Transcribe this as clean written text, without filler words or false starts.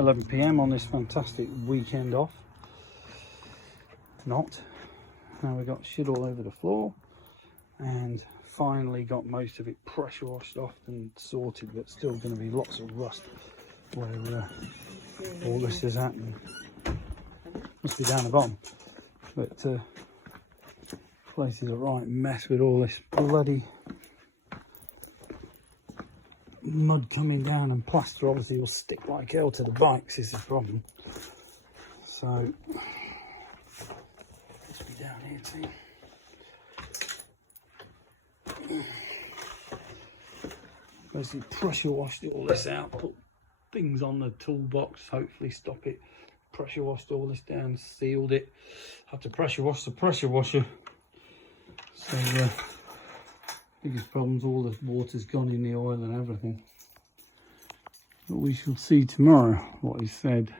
11 PM on this fantastic weekend off. Now we got shit all over the floor, and finally got most of it pressure washed off and sorted, but still going to be lots of rust where all this is at, and must be down the bottom. But place is a right mess with all this bloody mud coming down, and plaster obviously will stick like hell to the bikes is the problem. So let's be down here too. Basically pressure washed all this out, put things on the toolbox, hopefully stop it. Pressure washed all this down, sealed it. Had to pressure wash the pressure washer. So biggest problem's all the water's gone in the oil and everything. But we shall see tomorrow what he said.